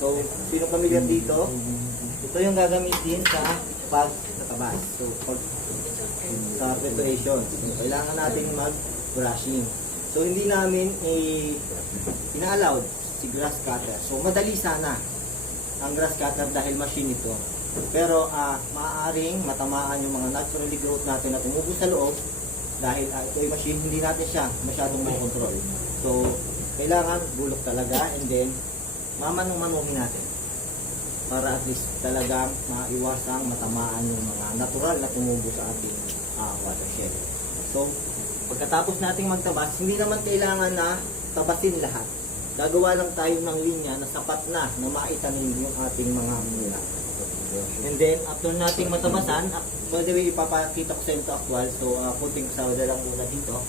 So, sino pamilyar dito? Ito yung gagamitin sa pagtatabas. So, sa preparation. So, kailangan natin mag-brushing. So, hindi namin ina-allowed si grass cutter. So, madali sana ang grass cutter dahil machine ito. Pero, maaaring matamaan yung mga naturally growth natin na tumubo sa loob dahil ito yung machine, hindi natin siya masyadong control. So, kailangan bulok talaga and then mamanong-manuhin natin para at least talagang maiwasang matamaan yung mga natural na tumubo sa ating watershed. So, pagkatapos nating magtabas, hindi naman kailangan na tabasin lahat. Gagawa lang tayo ng linya na sapat na maitanim yung ating mga mula. And then, after nating matabasan, by the way, ipapakita ko sa inyo actual. So, kunting kasawada lang muna dito.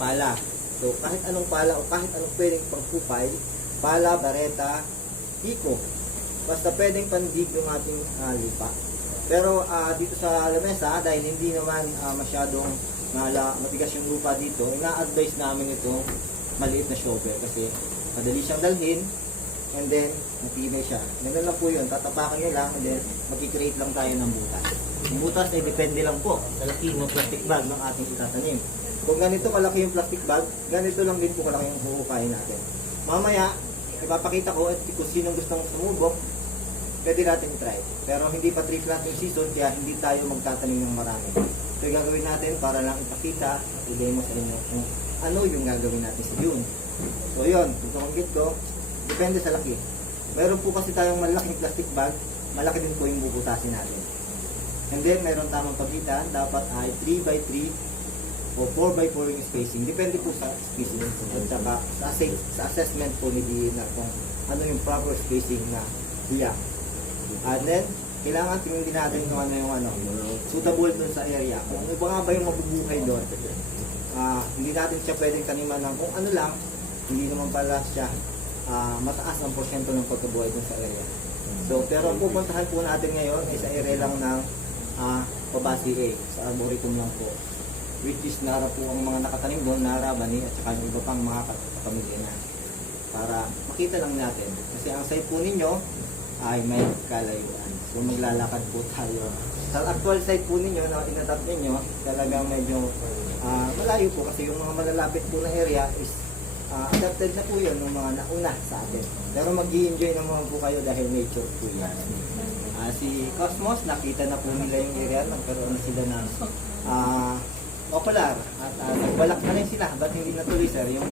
Pala. So, kahit anong pala o kahit anong pwedeng pangkupay, pala, bareta, hiko. Basta pwedeng pandig yung ating lupa. Pero dito sa lamesa, dahil hindi naman masyadong matigas yung lupa dito, ina-advise namin itong maliit na shovel kasi madali siyang dalhin and then matibay siya. Ganun lang po yun, tatapakan nyo lang and then mag-create lang tayo ng butas. Yung butas ay depende lang po sa laki ng plastic bag ng ating itatanim. Kung ganito kalaki yung plastic bag, ganito lang din po kalaki yung huhukayin natin. Mamaya, ipapakita ko at kung sinong gustong sumubok, pwede natin try. Pero hindi pa tree planting season, kaya hindi tayo magtatanim ng marami. So, yung gagawin natin para lang ipakita at i-demo sa inyo kung ano yung gagawin natin sa June. So, yun. Kung tumanggit ko, depende sa laki. Meron po kasi tayong malaking plastic bag, malaki din po yung bubutasin natin. And then, meron tamang pagitan, dapat ay 3x3 o 4x4 yung spacing. Depende po sa spacing. At saka sa assessment po ni Dina kung ano yung proper spacing na biyak. And then, kailangan tingnan din natin kung ano yung suitable dun sa area. Kung iba nga ba yung mabubuhay doon, hindi natin siya pwedeng taniman ng kung ano lang, hindi naman pala siya mataas ang porsyento ng pagkabuhay dun sa area. So, pero ang pupuntahan po natin ngayon ay sa area lang ng Pabasi A, sa Arboretum lang po. Which is nara po ang mga nakatanim doon, nara, bani, at saka yung iba pang mga kapamilya na. Para makita lang natin. Kasi ang site po ninyo ay may kalayuan. So maglalakad po tayo. Sa actual site po ninyo na inatap ninyo, talagang medyo malayo po kasi yung mga malalapit po na area is adapted na po yun ng mga nauna sa atin. Pero mag-i-enjoy naman po kayo dahil nature po yan. Si Cosmos, nakita na po nila yung area, nagkaroon na sila ng popular at nagbalak na rin sila. Ba't hindi natuloy sir? Yung